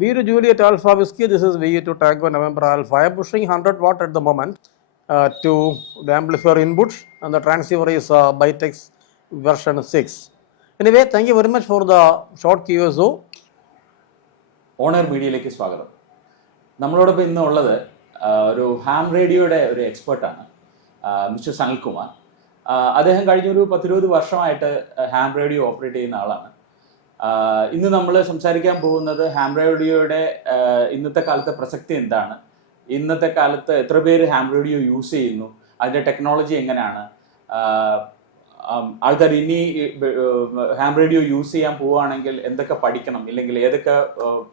വീട്ടിൽ തന്നെ Juliet Alpha Whiskey, this is VE2 Tango November Alpha. I am pushing 100 watt at the moment uh, to the amplifier input and the transceiver is uh, Bytex version 6. Anyway, thank you very much for the short QSO. ഓണർ മീഡിയയിലേക്ക് സ്വാഗതം. നമ്മളോടൊപ്പം ഇന്ന് ഉള്ളത് ഒരു Ham റേഡിയോയുടെ ഒരു എക്സ്പേർട്ടാണ് mister Sanilkumar. അദ്ദേഹം കഴിഞ്ഞൊരു പത്തിരുപത് വർഷമായിട്ട് ഹാം റേഡിയോ ഓപ്പറേറ്റ് ചെയ്യുന്ന ആളാണ്. ഇന്ന് നമ്മൾ സംസാരിക്കാൻ പോകുന്നത് ഹാം റേഡിയോയുടെ ഇന്നത്തെ കാലത്തെ പ്രസക്തി എന്താണ്? ഇന്നത്തെ കാലത്ത് എത്ര പേര് ഹാം റേഡിയോ യൂസ് ചെയ്യുന്നു? അതിന്റെ ടെക്നോളജി എങ്ങനെയാണ്? ആൾക്കാർ ഇനി ഹാം റേഡിയോ യൂസ് ചെയ്യാൻ പോവുകയാണെങ്കിൽ എന്തൊക്കെ പഠിക്കണം? ഇല്ലെങ്കിൽ ഏതൊക്കെ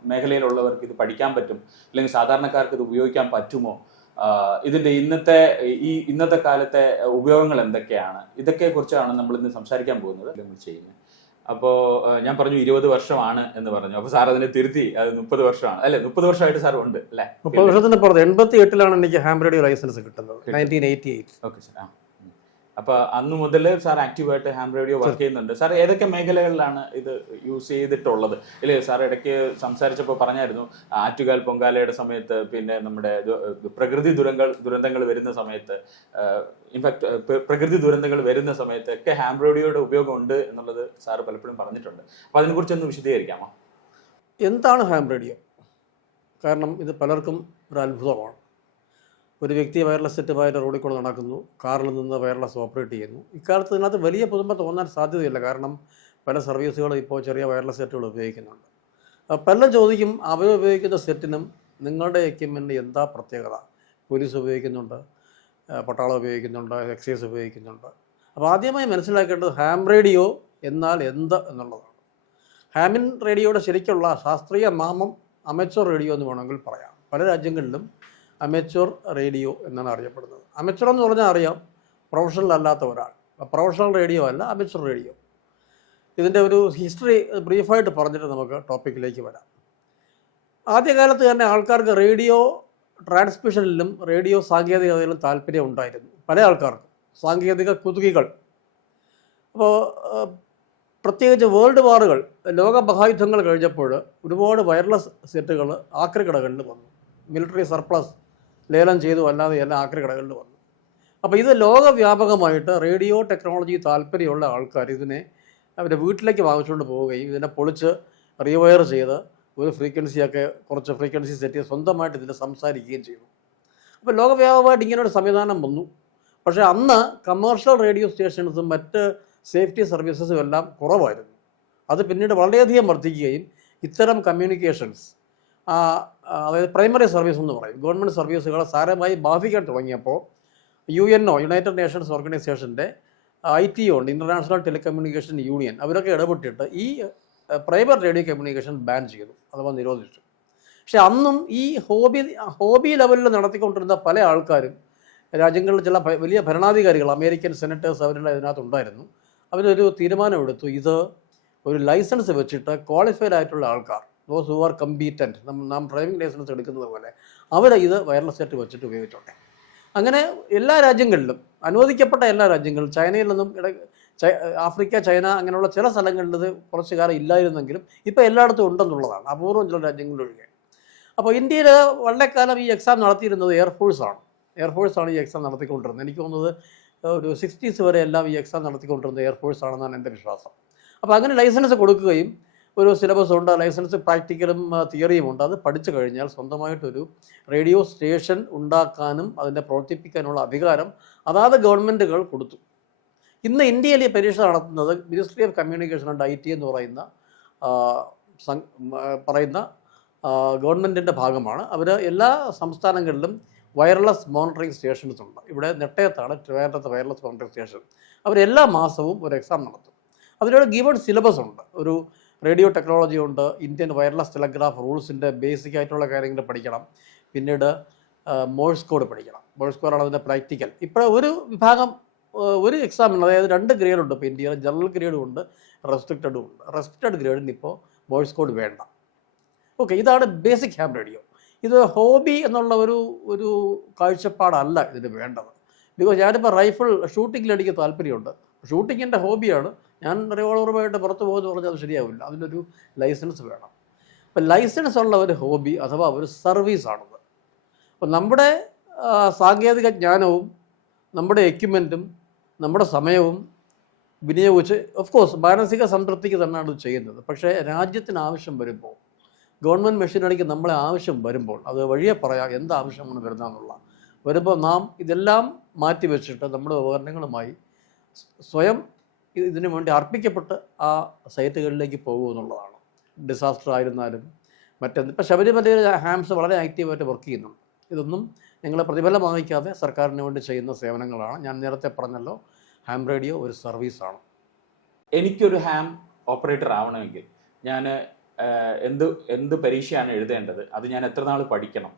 മേഖലയിലുള്ളവർക്ക് ഇത് പഠിക്കാൻ പറ്റും? അല്ലെങ്കിൽ സാധാരണക്കാർക്ക് ഇത് ഉപയോഗിക്കാൻ പറ്റുമോ? ഇതിന്റെ ഇന്നത്തെ ഈ ഇന്നത്തെ കാലത്തെ ഉപയോഗങ്ങൾ എന്തൊക്കെയാണ്? ഇതൊക്കെ കുറിച്ചാണ് നമ്മൾ ഇന്ന് സംസാരിക്കാൻ പോകുന്നത്. നമ്മൾ ചെയ്യുന്നത്. അപ്പോൾ ഞാൻ പറഞ്ഞു ഇരുപത് വർഷമാണ് എന്ന് പറഞ്ഞു. അപ്പോൾ സാർ അതിനെ തിരുത്തി. അത് മുപ്പത് വർഷമാണ്. അല്ലെ? മുപ്പത് വർഷമായിട്ട് സാർ ഉണ്ട് അല്ലേ? മുപ്പത് വർഷത്തിന് പുറത്ത് എൺപത്തി എട്ടിലാണ് എനിക്ക് ഹാം റേഡിയോ ലൈസൻസ് കിട്ടുന്നത്. Nineteen eighty eight okay sir ആ. അപ്പൊ അന്ന് മുതൽ സാർ ആക്റ്റീവായിട്ട് ഹാം റേഡിയോ വർക്ക് ചെയ്യുന്നുണ്ട്. സാർ ഏതൊക്കെ മേഖലകളിലാണ് ഇത് യൂസ് ചെയ്തിട്ടുള്ളത്? ഇല്ലേ സാർ ഇടയ്ക്ക് സംസാരിച്ചപ്പോൾ പറഞ്ഞായിരുന്നു ആറ്റുകാൽ പൊങ്കാലയുടെ സമയത്ത് പിന്നെ നമ്മുടെ പ്രകൃതി ദുരങ്ങൾ ദുരന്തങ്ങൾ വരുന്ന സമയത്ത് ഇൻഫാക്ട് പ്രകൃതി ദുരന്തങ്ങൾ വരുന്ന സമയത്ത് ഒക്കെ ഹാം റേഡിയോയുടെ ഉപയോഗം ഉണ്ട് എന്നുള്ളത് സാർ പലപ്പോഴും പറഞ്ഞിട്ടുണ്ട്. അപ്പൊ അതിനെക്കുറിച്ചൊന്ന് വിശദീകരിക്കാമോ? എന്താണ് ഹാം റേഡിയോ? കാരണം ഇത് പലർക്കും ഒരു അത്ഭുതമാണ്. ഒരു വ്യക്തി വയർലെസ് സെറ്റുമായിട്ട് റോഡിൽ കൂടെ നടക്കുന്നു. കാറിൽ നിന്ന് വയർലെസ് ഓപ്പറേറ്റ് ചെയ്യുന്നു. ഇക്കാലത്ത് ഇതിനകത്ത് വലിയ പുതുമ തോന്നാൻ സാധ്യതയില്ല. കാരണം പല സർവീസുകളും ഇപ്പോൾ ചെറിയ വയർലെസ് സെറ്റുകൾ ഉപയോഗിക്കുന്നുണ്ട്. പല പലരും ചോദിക്കും അവർ ഉപയോഗിക്കുന്ന സെറ്റിനും നിങ്ങളുടെ എക്യുപ്മെന്റിന് എന്താ പ്രത്യേകത? പോലീസ് ഉപയോഗിക്കുന്നുണ്ട്. പട്ടാളം ഉപയോഗിക്കുന്നുണ്ട്. എക്സൈസ് ഉപയോഗിക്കുന്നുണ്ട്. അപ്പോൾ ആദ്യമായി മനസ്സിലാക്കേണ്ടത് ഹാം റേഡിയോ എന്നാൽ എന്ത് എന്നുള്ളതാണ്. ഹാമിൻ റേഡിയോയുടെ ശരിക്കുള്ള ശാസ്ത്രീയ നാമം അമേച്ചർ റേഡിയോ എന്ന് വേണമെങ്കിൽ പറയാം. പല രാജ്യങ്ങളിലും അമച്വർ റേഡിയോ എന്നാണ് അറിയപ്പെടുന്നത്. അമച്വർ എന്ന് പറഞ്ഞാൽ അറിയാം പ്രൊഫഷണൽ അല്ലാത്ത ഒരാൾ. പ്രൊഫഷണൽ റേഡിയോ അല്ല അമച്വർ റേഡിയോ ഇതിന്റെ ഒരു ഹിസ്റ്ററി ബ്രീഫായിട്ട് പറഞ്ഞിട്ട് നമുക്ക് ടോപ്പിക്കിലേക്ക് വരാം. ആദ്യകാലത്ത് തന്നെ ആൾക്കാർക്ക് റേഡിയോ ട്രാൻസ്മിഷനിലും റേഡിയോ സാങ്കേതികതയിലും താല്പര്യം ഉണ്ടായിരുന്നു. പല ആൾക്കാർക്കും. സാങ്കേതിക കുതുകികൾ. അപ്പോൾ പ്രത്യേകിച്ച് വേൾഡ് വാറുകൾ ലോക മഹായുദ്ധങ്ങൾ കഴിഞ്ഞപ്പോൾ ഒരുപാട് വയർലെസ് സെറ്റുകൾ ആക്രിക്കടകളിൽ വന്നു. മിലിറ്ററി സർപ്ലസ് ലേലം ചെയ്തു അല്ലാതെ എല്ലാ ആക്രിക്കടകളിൽ വന്നു. അപ്പോൾ ഇത് ലോകവ്യാപകമായിട്ട് റേഡിയോ ടെക്നോളജി താല്പര്യമുള്ള ആൾക്കാർ ഇതിനെ അവരുടെ വീട്ടിലേക്ക് വാങ്ങിച്ചുകൊണ്ട് പോവുകയും ഇതിനെ പൊളിച്ച് റീവയർ ചെയ്ത് ഒരു ഫ്രീക്വൻസിയൊക്കെ കുറച്ച് ഫ്രീക്വൻസി സെറ്റ് ചെയ്ത് സ്വന്തമായിട്ട് ഇതിനെ സംസാരിക്കുകയും ചെയ്തു. അപ്പോൾ ലോകവ്യാപകമായിട്ട് ഇങ്ങനൊരു സംവിധാനം വന്നു. പക്ഷേ അന്ന് കമേഴ്ഷ്യൽ റേഡിയോ സ്റ്റേഷൻസും മറ്റ് സേഫ്റ്റി സർവീസസും എല്ലാം കുറവായിരുന്നു. അത് പിന്നീട് വളരെയധികം വർദ്ധിക്കുകയും ഇത്തരം കമ്മ്യൂണിക്കേഷൻസ് അതായത് പ്രൈമറി സർവീസ് എന്ന് പറയും. ഗവൺമെന്റ് സർവീസുകളെ സാരമായി ബാധിക്കാൻ തുടങ്ങിയപ്പോൾ U N O United Nations ഓർഗനൈസേഷന്റെ ഐ ടി ഒ ഉണ്ട് ഇന്റർനാഷണൽ ടെലികമ്മ്യൂണിക്കേഷൻ യൂണിയൻ അവരൊക്കെ ഇടപെട്ടിട്ട് ഈ പ്രൈവറ്റ് റേഡിയോ കമ്മ്യൂണിക്കേഷൻ ബാൻ ചെയ്തു അഥവാ നിരോധിച്ചു. പക്ഷേ അന്നും ഈ ഹോബി ഹോബി ലെവലിൽ നടത്തിക്കൊണ്ടിരുന്ന പല ആൾക്കാരും രാജ്യങ്ങളിൽ ചില വലിയ ഭരണാധികാരികൾ അമേരിക്കൻ സെനറ്റേഴ്സ് അവരുടെ ഇതിനകത്ത് ഉണ്ടായിരുന്നു. അവരൊരു തീരുമാനമെടുത്തു ഇത് ഒരു ലൈസൻസ് വെച്ചിട്ട് ക്വാളിഫൈഡ് ആയിട്ടുള്ള ആൾക്കാർ. ദോസ് ഹു ആർ കമ്പീറ്റന്റ് നാം ഡ്രൈവിംഗ് ലൈസൻസ് എടുക്കുന്നത് പോലെ അവർ ഇത് വയർലെസ് സെറ്റ് വെച്ചിട്ട് ഉപയോഗിച്ചോട്ടെ. അങ്ങനെ എല്ലാ രാജ്യങ്ങളിലും അനുവദിക്കപ്പെട്ട എല്ലാ രാജ്യങ്ങളിലും ചൈനയിൽ നിന്നും ഇട ആഫ്രിക്ക ചൈന അങ്ങനെയുള്ള ചില സ്ഥലങ്ങളിൽ ഇത് കുറച്ച് കാലം ഇല്ലായിരുന്നെങ്കിലും ഇപ്പോൾ എല്ലായിടത്തും ഉണ്ടെന്നുള്ളതാണ്. അപൂർവം ചില രാജ്യങ്ങളിലൊഴികെ അപ്പോൾ ഇന്ത്യയിൽ വളരെക്കാലം ഈ എക്സാം നടത്തിയിരുന്നത് എയർഫോഴ്സാണ് എയർഫോഴ്സാണ് ഈ എക്സാം നടത്തിക്കൊണ്ടിരുന്നത്. എനിക്ക് തോന്നുന്നത് ഒരു സിക്സ്റ്റീസ് വരെ എല്ലാം ഈ എക്സാം നടത്തിക്കൊണ്ടിരുന്നത് എയർഫോഴ്സ് ആണെന്നാണ് എന്റെ വിശ്വാസം. അപ്പോൾ അങ്ങനെ ലൈസൻസ് കൊടുക്കുകയും ഒരു സിലബസ് ഉണ്ട് ലൈസൻസ് പ്രാക്ടിക്കലും തിയറിയും ഉണ്ട്. അത് പഠിച്ചു കഴിഞ്ഞാൽ സ്വന്തമായിട്ടൊരു റേഡിയോ സ്റ്റേഷൻ ഉണ്ടാക്കാനും അതിനെ പ്രവർത്തിപ്പിക്കാനുള്ള അധികാരം അതാത് ഗവൺമെന്റുകൾ കൊടുത്തു. ഇന്ന് ഇന്ത്യയിൽ ഈ പരീക്ഷ നടത്തുന്നത് ministry of communication and I T എന്ന് പറയുന്ന പറയുന്ന ഗവൺമെന്റിന്റെ ഭാഗമാണ്. അവർ എല്ലാ സംസ്ഥാനങ്ങളിലും വയർലെസ് മോണിറ്ററിംഗ് സ്റ്റേഷൻസ് ഉണ്ട്. ഇവിടെ നെട്ടയത്താണ് ട്രിവാൻഡ്രത്ത് വയർലെസ് മോണിറ്ററിംഗ് സ്റ്റേഷൻ അവർ എല്ലാ മാസവും ഒരു എക്സാം നടത്തും. അതിലൊരു ഗിവൺ സിലബസ് ഉണ്ട്. ഒരു റേഡിയോ ടെക്നോളജി ഉണ്ട് ഇന്ത്യൻ വയർലെസ് ടെലഗ്രാഫ് റൂൾസിന്റെ ബേസിക് ആയിട്ടുള്ള കാര്യങ്ങൾ പഠിക്കണം. പിന്നീട് മോഴ്സ് കോഡ് പഠിക്കണം. മോഴ്സ് കോഡാണ് അതിന്റെ പ്രാക്ടിക്കൽ. ഇപ്പോൾ ഒരു വിഭാഗം ഒരു എക്സാമിന് അതായത് രണ്ട് ഗ്രേഡുണ്ട് ഇപ്പോൾ ഇന്ത്യയിൽ. ജനറൽ ഗ്രേഡും ഉണ്ട് റെസ്ട്രിക്റ്റഡും ഉണ്ട്. റെസ്ട്രിക്റ്റഡ് ഗ്രേഡിന് ഇപ്പോൾ വോയിസ് കോഡ് വേണ്ട. ഓക്കെ ഇതാണ് ബേസിക് ഹാം റേഡിയോ ഇത് ഹോബി എന്നുള്ള ഒരു ഒരു കാഴ്ചപ്പാടല്ല ഇതിന് വേണ്ടത്. ബിക്കോസ് ഞാനിപ്പോൾ റൈഫിൾ ഷൂട്ടിങ്ങിൽ എനിക്ക് താല്പര്യമുണ്ട്. ഷൂട്ടിങ്ങിന്റെ ഹോബിയാണ് ഞാൻ റിവോൾവറുമായിട്ട് പുറത്തു പോകുമെന്ന് പറഞ്ഞാൽ അത് ശരിയാവില്ല. അതിനൊരു ലൈസൻസ് വേണം. അപ്പം ലൈസൻസ് ഉള്ള ഒരു ഹോബി അഥവാ ഒരു സർവീസാണത് അപ്പം നമ്മുടെ സാങ്കേതിക ജ്ഞാനവും നമ്മുടെ എക്യുപ്മെന്റും നമ്മുടെ സമയവും വിനിയോഗിച്ച് ഓഫ് കോഴ്സ് മാനസിക സംതൃപ്തിക്ക് തന്നെയാണ് ചെയ്യുന്നത്. പക്ഷേ രാജ്യത്തിന് ആവശ്യം വരുമ്പോൾ ഗവൺമെന്റ് മെഷീനറിക്ക് നമ്മളെ ആവശ്യം വരുമ്പോൾ അത് വഴിയെ പറയാം എന്ത് ആവശ്യമാണ് വരുന്നതെന്നുള്ള. വരുമ്പോൾ നാം ഇതെല്ലാം മാറ്റി വെച്ചിട്ട് നമ്മുടെ ഉപകരണങ്ങളുമായി സ്വയം ഇതിനു വേണ്ടി അർപ്പിക്കപ്പെട്ട് ആ സൈറ്റുകളിലേക്ക് പോകുക എന്നുള്ളതാണ്. ഡിസാസ്റ്റർ ആയിരുന്നാലും മറ്റെന്ത്. ഇപ്പം ശബരിമലയിൽ ഹാംസ് വളരെ ആക്റ്റീവായിട്ട് വർക്ക് ചെയ്യുന്നുണ്ട്. ഇതൊന്നും ഞങ്ങളെ പ്രതിഫലം വാങ്ങിക്കാതെ സർക്കാരിന് വേണ്ടി ചെയ്യുന്ന സേവനങ്ങളാണ്. ഞാൻ നേരത്തെ പറഞ്ഞല്ലോ ഹാം റേഡിയോ ഒരു സർവീസാണ് എനിക്കൊരു ഹാം ഓപ്പറേറ്റർ ആവണമെങ്കിൽ ഞാൻ എന്ത് എന്ത് പരീക്ഷയാണ് എഴുതേണ്ടത്? അത് ഞാൻ എത്ര നാൾ പഠിക്കണം?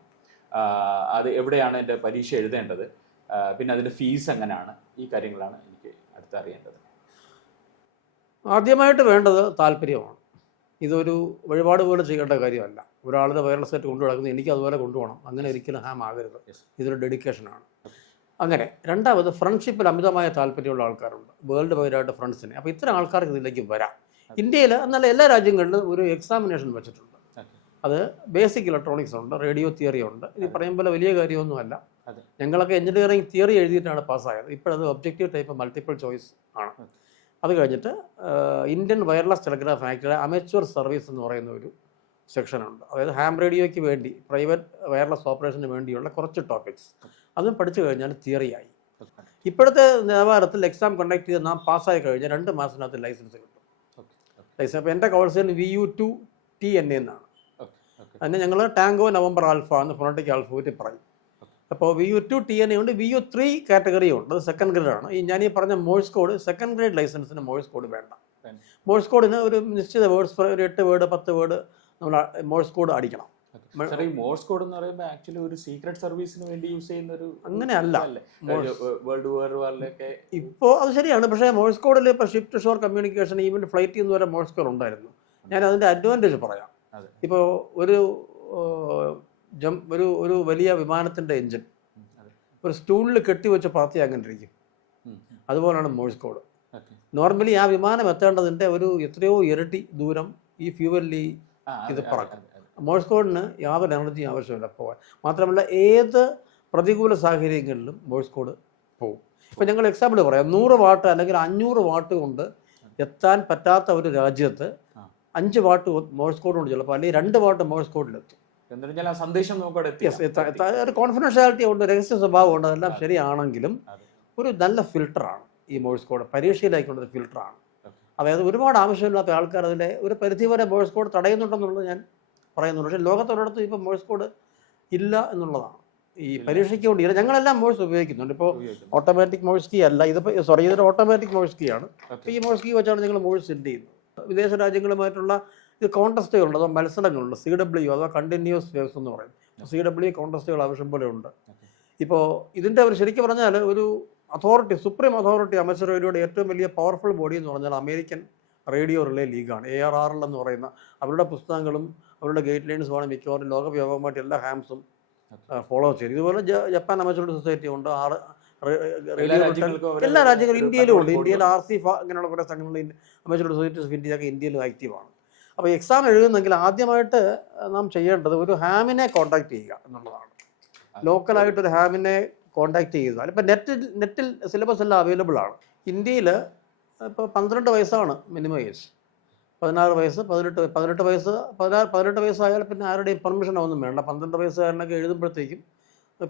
അത് എവിടെയാണ് എന്റെ പരീക്ഷ എഴുതേണ്ടത്? പിന്നെ അതിന്റെ ഫീസ് എങ്ങനെയാണ്? ഈ കാര്യങ്ങളാണ് എനിക്ക് അടുത്തറിയേണ്ടത്. ആദ്യമായിട്ട് വേണ്ടത് താല്പര്യമാണ്. ഇതൊരു വഴിപാട് പോലെ ചെയ്യേണ്ട കാര്യമല്ല. ഒരാളുടെ വൈറൽ സെറ്റ് കൊണ്ടു നടക്കുന്നത് എനിക്ക് അതുപോലെ കൊണ്ടുപോകണം. അങ്ങനെ ഒരിക്കലും ഹാം ആകരുത്. ഇതൊരു ഡെഡിക്കേഷനാണ് അങ്ങനെ രണ്ടാമത് ഫ്രണ്ട്ഷിപ്പിൽ അമിതമായ താല്പര്യമുള്ള ആൾക്കാരുണ്ട്. വേൾഡ് വൈഡായിട്ട് ഫ്രണ്ട്സിനെ അപ്പോൾ ഇത്തരം ആൾക്കാർക്ക് ഇതിലേക്ക് വരാം. ഇന്ത്യയിൽ എന്നാൽ എല്ലാ രാജ്യങ്ങളിലും ഒരു എക്സാമിനേഷൻ വെച്ചിട്ടുണ്ട്. അത്. ബേസിക് ഇലക്ട്രോണിക്സ് ഉണ്ട് റേഡിയോ തിയറി ഉണ്ട്. ഇത് പറയും പോലെ വലിയ കാര്യമൊന്നുമല്ല. ഞങ്ങളൊക്കെ എഞ്ചിനീയറിംഗ് തിയറി എഴുതിയിട്ടാണ് പാസ്സായത് ഇപ്പോഴത് ഒബ്ജക്റ്റീവ് ടൈപ്പ് മൾട്ടിപ്പിൾ ചോയ്സ് ആണ്. അത് കഴിഞ്ഞിട്ട് ഇന്ത്യൻ വയർലെസ് ടെലിഗ്രാഫ് ആക്ടിലെ അമേച്വർ സർവീസ് എന്ന് പറയുന്ന ഒരു സെക്ഷനുണ്ട് അതായത് ഹാം റേഡിയോയ്ക്ക് വേണ്ടി പ്രൈവറ്റ് വയർലെസ് ഓപ്പറേഷന് വേണ്ടിയുള്ള കുറച്ച് ടോപ്പിക്സ് അതും പഠിച്ചു കഴിഞ്ഞാൽ തിയറിയായി. ഇപ്പോഴത്തെ നിലവാരത്തിൽ എക്സാം കണ്ടക്ട് ചെയ്ത് നാം പാസ്സായി കഴിഞ്ഞാൽ രണ്ട് മാസത്തിനകത്ത് ലൈസൻസ് കിട്ടും. ലൈസൻസ് അപ്പോൾ എന്റെ council V U two T N എന്നാണ്. അതിന് ഞങ്ങൾ ടാങ്കോ നവംബർ ആൽഫ എന്ന് ഫോണറ്റിക് ആൽഫബറ്റ് പറയും. അപ്പോൾ V U two T N A ഉണ്ട്. വി യു ത്രീ കാറ്റഗറിയും ഉണ്ട്. അത് സെക്കൻഡ് ഗ്രേഡാണ് ആണ്. ഈ ഞാൻ ഈ പറഞ്ഞ മോഴ്സ് കോഡ് സെക്കൻഡ് ഗ്രേഡ് ലൈസൻസിന് മോഴ്സ് കോഡ് വേണ്ട. മോഴ്സ് കോഡിന് ഒരു നിശ്ചിത വേർഡ്സ് ഒരു എട്ട് വേർഡ് പത്ത് വേർഡ് നമ്മൾ മോഴ്സ് കോഡ് അടിക്കണം. ഈ മോഴ്സ് കോഡ് എന്ന് പറയുമ്പോൾ ആക്ച്വലി ഒരു സീക്രട്ട് സർവീസിന് വേണ്ടി യൂസ് ചെയ്യുന്ന ഒരു അങ്ങനെയല്ല. അല്ല വേൾഡ് വാർ വാറിലൊക്കെ ഇപ്പോൾ അത് ശരിയാണ്. പക്ഷേ മോഴ്സ് കോഡിൽ ഇപ്പോൾ ship shore communication even flight എന്ന് വരെ മോഴ്സ് കോഡ് ഉണ്ടായിരുന്നു. ഞാൻ അതിന്റെ അഡ്വാന്റേജ് പറയാം. ഇപ്പോ ഇപ്പോൾ ഒരു ജം ഒരു ഒരു വലിയ വിമാനത്തിന്റെ എഞ്ചിൻ. ഒരു സ്റ്റൂളിൽ കെട്ടിവെച്ച പറത്തി അങ്ങനെ ഇരിക്കും അതുപോലെയാണ് മോഴ്സ് കോഡ്. നോർമലി ആ വിമാനം എത്തേണ്ടതിന്റെ ഒരു എത്രയോ ഇരട്ടി ദൂരം ഈ ഫ്യൂവലി ഇത് പറക്കും. മോഴ്സ് കോഡിന് യാതൊരു എനർജി ആവശ്യമില്ല പോകാൻ. മാത്രമല്ല ഏത് പ്രതികൂല സാഹചര്യങ്ങളിലും മോഴ്സ് കോഡ് പോകും ഇപ്പം ഞങ്ങൾ എക്സാമ്പിൾ പറയാം. നൂറ് വാട്ട് അല്ലെങ്കിൽ അഞ്ഞൂറ് വാട്ട് കൊണ്ട് എത്താൻ പറ്റാത്ത ഒരു രാജ്യത്ത്. അഞ്ച് വാട്ട് മോഴ്സ് കോഡ് കൊണ്ട് ചിലപ്പോൾ അല്ലെങ്കിൽ രണ്ട് വാട്ട് മോഴ്സ് കോഡിലെത്തും. ആ സന്ദേശം നമുക്ക് അവിടെ കോൺഫിഡൻഷ്യാലിറ്റി ഉണ്ട് രഹസ്യ സ്വഭാവം ഉണ്ട് അതെല്ലാം ശരിയാണെങ്കിലും ഒരു നല്ല ഫിൽട്ടറാണ് ഈ മോഴ്സ് കോഡ് പരീക്ഷയിലേക്കുള്ള ഒരു ഫിൽട്ടറാണ് അതായത് ഒരുപാട് ആവശ്യമില്ലാത്ത ആൾക്കാർ അതിലെ ഒരു പരിധി വരെ മോഴ്സ് കോഡ് തടയുന്നുണ്ടെന്നുള്ളത് ഞാൻ പറയുന്നുണ്ട്. പക്ഷേ ലോകത്തൊരിടത്തും ഇപ്പം മോഴ്സ് കോഡ് ഇല്ല എന്നുള്ളതാണ്. ഈ പരീക്ഷയ്ക്ക് വേണ്ടി. ഞങ്ങളെല്ലാം മോഴ്സ് ഉപയോഗിക്കുന്നുണ്ട്. ഇപ്പോൾ ഓട്ടോമാറ്റിക് മോഴ്സ് കീ അല്ല ഇതിപ്പോൾ സോറി ഇതൊരു ഓട്ടോമാറ്റിക് മോഴ്സ് കീ ആണ്. ഈ മോഴ്സ് കീ വെച്ചാണ് നിങ്ങൾ മോഴ്സ് സെൻഡ് ചെയ്യുന്നത്. വിദേശ രാജ്യങ്ങളുമായിട്ടുള്ള ഇത് കോൺടെസ്റ്റുകളുണ്ട് അതോ മത്സരങ്ങളുണ്ട് സി ഡബ്ല്യു അഥവാ കണ്ടിന്യൂസ് വേവ്സ് എന്ന് പറയും. സി ഡബ്ല്യു കോൺടസ്റ്റുകൾ ആവശ്യം പോലെ ഉണ്ട്. ഇപ്പോൾ ഇതിന്റെ ഒരു ശരിക്കും പറഞ്ഞാൽ ഒരു അതോറിറ്റി സുപ്രീം അതോറിറ്റി അമേശ്വരയിലൂടെ റേഡിയോയുടെ ഏറ്റവും വലിയ പവർഫുൾ ബോഡി എന്ന് പറഞ്ഞാൽ അമേരിക്കൻ റേഡിയോ റിലേ ലീഗാണ്. എ ആർ ആർ എൽ എന്ന് പറയുന്ന അവരുടെ പുസ്തകങ്ങളും അവരുടെ ഗൈഡ് ലൈൻസുമാണ് മിക്കവാറും ലോകവ്യാപകമായിട്ട് എല്ലാ ഹാംസും ഫോളോ ചെയ്തു. ഇതുപോലെ ജപ്പാൻ അമച്ചർ സൊസൈറ്റി ഉണ്ട് ആറ് റേഡിയോ എല്ലാ രാജ്യങ്ങളും ഇന്ത്യയിലും ഉണ്ട്. ഇന്ത്യയിൽ ആർ സി അങ്ങനെയുള്ള കുറേ സംഘടനകൾ അമേച്ചർ സൊസൈറ്റീസ് ഓഫ് ഇന്ത്യയൊക്കെ ഇന്ത്യയിലും ആക്റ്റീവാണ് അപ്പോൾ എക്സാം എഴുതുന്നെങ്കിൽ ആദ്യമായിട്ട് നാം ചെയ്യേണ്ടത് ഒരു ഹാമിനെ കോൺടാക്ട് ചെയ്യുക എന്നുള്ളതാണ്. ലോക്കലായിട്ട് ഒരു ഹാമിനെ കോൺടാക്ട് ചെയ്യുക. ഇപ്പം നെറ്റിൽ നെറ്റിൽ സിലബസ് എല്ലാം അവൈലബിൾ ആണ്. ഇന്ത്യയിൽ ഇപ്പോൾ പന്ത്രണ്ട് വയസ്സാണ് മിനിമം ഏജ് പതിനാറ് വയസ്സ് പതിനെട്ട് പതിനെട്ട് വയസ്സ് പതിനാറ് പതിനെട്ട് വയസ്സായാൽ പിന്നെ ആരുടെയും പെർമിഷൻ ഒന്നും വേണ്ട. പന്ത്രണ്ട് വയസ്സുകാരനൊക്കെ എഴുതുമ്പോഴത്തേക്കും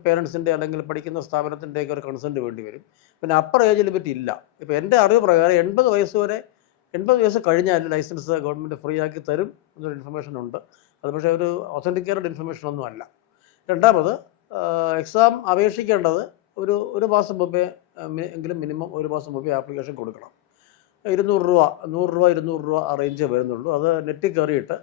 പേരൻസിന്റെ അല്ലെങ്കിൽ പഠിക്കുന്ന സ്ഥാപനത്തിന്റെയൊക്കെ ഒരു കൺസെന്റ് വേണ്ടി വരും. പിന്നെ അപ്പർ ഏജ് ലിമിറ്റ് ഇല്ല. ഇപ്പോൾ എന്റെ അറിവ് പ്രകാരം എൺപത് വയസ്സ് വരെ എൺപത് വയസ്സ് കഴിഞ്ഞാൽ ലൈസൻസ് ഗവൺമെന്റ് ഫ്രീ ആക്കി തരും എന്നൊരു ഇൻഫർമേഷൻ ഉണ്ട്. അത് പക്ഷേ ഒരു ഒത്തന്റിക്കേറ്റഡ് ഇൻഫർമേഷൻ ഒന്നും അല്ല. രണ്ടാമത് എക്സാം അപേക്ഷിക്കേണ്ടത് ഒരു ഒരു മാസം മുമ്പേ എങ്കിലും മിനിമം ഒരു മാസം മുമ്പേ ആപ്ലിക്കേഷൻ കൊടുക്കണം. ഇരുന്നൂറ് രൂപ നൂറ് രൂപ ഇരുന്നൂറ് രൂപ ആ റേഞ്ച് വരുന്നുള്ളൂ. അത് നെറ്റിൽ കയറിയിട്ട്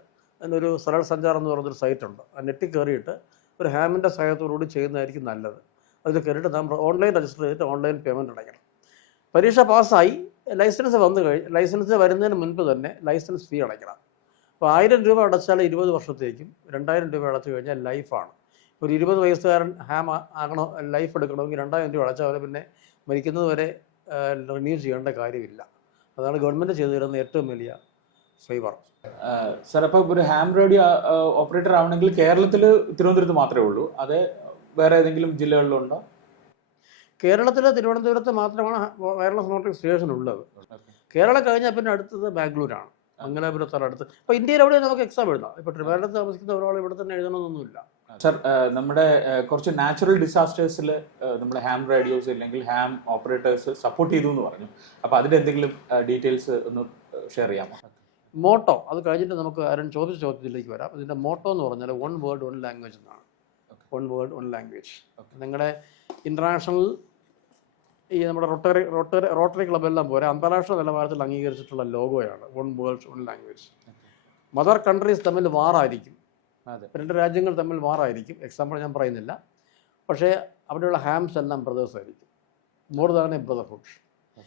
അതിനൊരു സരൾ സഞ്ചാർ എന്ന് പറയുന്നൊരു സൈറ്റുണ്ട് ആ നെറ്റിൽ കയറിയിട്ട് ഒരു ഹാമിന്റെ സഹായത്തോടുകൂടി ചെയ്യുന്നതായിരിക്കും നല്ലത്. അതിൽ കയറിയിട്ട് നാം ഓൺലൈൻ രജിസ്റ്റർ ചെയ്തിട്ട് ഓൺലൈൻ പേയ്മെന്റ് അടയ്ക്കണം. പരീക്ഷ പാസ്സായി ലൈസൻസ് വന്നു കഴിഞ്ഞ് ലൈസൻസ് വരുന്നതിന് മുൻപ് തന്നെ ലൈസൻസ് ഫീ അടയ്ക്കണം. അപ്പോൾ ആയിരം രൂപ അടച്ചാൽ ഇരുപത് വർഷത്തേക്കും രണ്ടായിരം രൂപ അടച്ചു കഴിഞ്ഞാൽ ലൈഫാണ്. ഒരു ഇരുപത് വയസ്സുകാരൻ ഹാം ആകണോ ലൈഫ് എടുക്കണമെങ്കിൽ രണ്ടായിരം രൂപ അടച്ചാൽ അവരെ പിന്നെ മരിക്കുന്നതുവരെ റിന്യൂ ചെയ്യേണ്ട കാര്യമില്ല. അതാണ് ഗവൺമെന്റ് ചെയ്തു തരുന്ന ഏറ്റവും വലിയ ഫേവർ സാർ അപ്പോൾ ഒരു ഹാം റേഡിയോ ഓപ്പറേറ്റർ ആവണമെങ്കിൽ കേരളത്തിൽ തിരുവനന്തപുരത്ത് മാത്രമേ ഉള്ളൂ. അത് വേറെ ഏതെങ്കിലും ജില്ലകളിലുണ്ടോ? കേരളത്തിലെ തിരുവനന്തപുരത്ത് മാത്രമാണ് വയർലെസ് നോട്ടിംഗ് സ്റ്റേഷൻ ഉള്ളത് കേരളം കഴിഞ്ഞാൽ പിന്നെ അടുത്തത് ബാംഗ്ലൂരാണ്. മംഗലാപുരത്താണ് അടുത്ത്. ഇപ്പോൾ ഇന്ത്യയിൽ എവിടെ നമുക്ക് എക്സാം എഴുതാം? ഇപ്പൊ ട്രിവാൻഡ്രത്ത് താമസിക്കുന്ന ഒരാൾ ഇവിടെ തന്നെ എഴുതണമെന്നൊന്നുമില്ല. സർ നമ്മുടെ കുറച്ച് നാച്ചുറൽ ഡിസാസ്റ്റേഴ്സിൽ നമ്മുടെ ഹാം റേഡിയോസ് ഇല്ലെങ്കിൽ ഹാം ഓപ്പറേറ്റേഴ്സ് സപ്പോർട്ട് ചെയ്തു എന്ന് പറഞ്ഞു. അപ്പോൾ അതിന്റെ എന്തെങ്കിലും ഡീറ്റെയിൽസ് ഒന്ന് ഷെയർ ചെയ്യാമോ? മോട്ടോ അത് കഴിഞ്ഞിട്ട് നമുക്ക് ആരും ചോദിച്ച ചോദ്യത്തിലേക്ക് വരാം. ഇതിന്റെ മോട്ടോ എന്ന് പറഞ്ഞാൽ വൺ വേർഡ് വൺ ലാംഗ്വേജ് എന്നാണ്. വൺ വേർഡ് വൺ ലാംഗ്വേജ് നിങ്ങളുടെ ഇന്റർനാഷണൽ ഈ നമ്മുടെ റോട്ടറി റോട്ടറി റോട്ടറി ക്ലബെല്ലാം പോലെ അന്താരാഷ്ട്ര നിലവാരത്തിൽ അംഗീകരിച്ചിട്ടുള്ള ലോഗോയാണ് one world one language mother countries തമ്മിൽ വാറായിരിക്കും അതെ. രണ്ട് രാജ്യങ്ങൾ തമ്മിൽ വാറായിരിക്കും എക്സാമ്പിൾ ഞാൻ പറയുന്നില്ല. പക്ഷേ അവിടെയുള്ള ഹാംസ് എല്ലാം ബ്രദേഴ്സ് ആയിരിക്കും. മോർ ദാൻ എ ബ്രദർഹുഡ്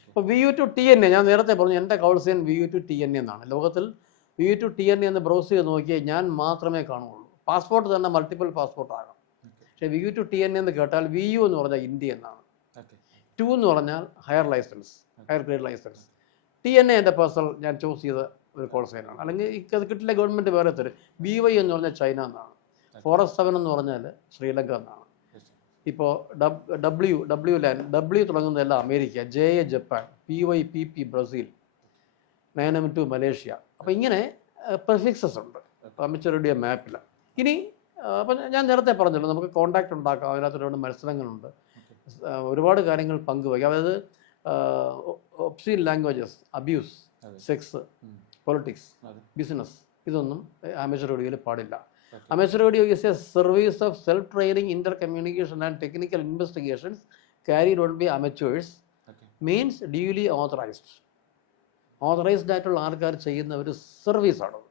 അപ്പോൾ V U two T N A ഞാൻ നേരത്തെ പറഞ്ഞു എന്റെ callsign V U two T N A എന്നാണ്. ലോകത്തിൽ V U two T N എന്ന് ബ്രൗസ് ചെയ്ത് നോക്കിയാൽ ഞാൻ മാത്രമേ കാണുകയുള്ളൂ. പാസ്പോർട്ട് തന്നെ മൾട്ടിപ്പിൾ പാസ്പോർട്ട് ആകാം. പക്ഷേ V U two T N എന്ന് കേട്ടാൽ വി യു എന്ന് പറഞ്ഞാൽ ഇന്ത്യ എന്നാണ്. ടു എന്ന് പറഞ്ഞാൽ higher licence higher grade licence. T N A എന്റെ പേഴ്സണൽ ഞാൻ ചൂസ് ചെയ്ത ഒരു കോഴ്സ് തന്നെയാണ് അല്ലെങ്കിൽ അത് കിട്ടില്ല ഗവൺമെന്റ് വേറെ തരും. ബി വൈ എന്ന് പറഞ്ഞാൽ ചൈന എന്നാണ്. ഫോറസ്റ്റ് സെവൻ എന്ന് പറഞ്ഞാൽ ശ്രീലങ്ക എന്നാണ്. ഇപ്പോൾ W W land W തുടങ്ങുന്നതെല്ലാം America J A Japan P Y P P Brazil nine M two Malaysia. അപ്പോൾ ഇങ്ങനെ പ്രിഫിക്സസ് ഉണ്ട്. അമിച്ചറുടെ മാപ്പിൽ ഇനി അപ്പം ഞാൻ നേരത്തെ പറഞ്ഞല്ലോ നമുക്ക് കോണ്ടാക്ട് ഉണ്ടാക്കാം അതിനകത്ത് ഒരുപാട് മത്സരങ്ങളുണ്ട്. ഒരുപാട് കാര്യങ്ങൾ പങ്കുവയ്ക്കാം. അതായത് obscene languages abuse sex politics business ഇതൊന്നും അമേച്ചർ റേഡിയോയിൽ പാടില്ല. Amateur radio is a service of self training inter communication and technical investigations carry on by amateurs means duly authorized authorized ആയിട്ടുള്ള ആൾക്കാർ ചെയ്യുന്ന ഒരു സർവീസാണത്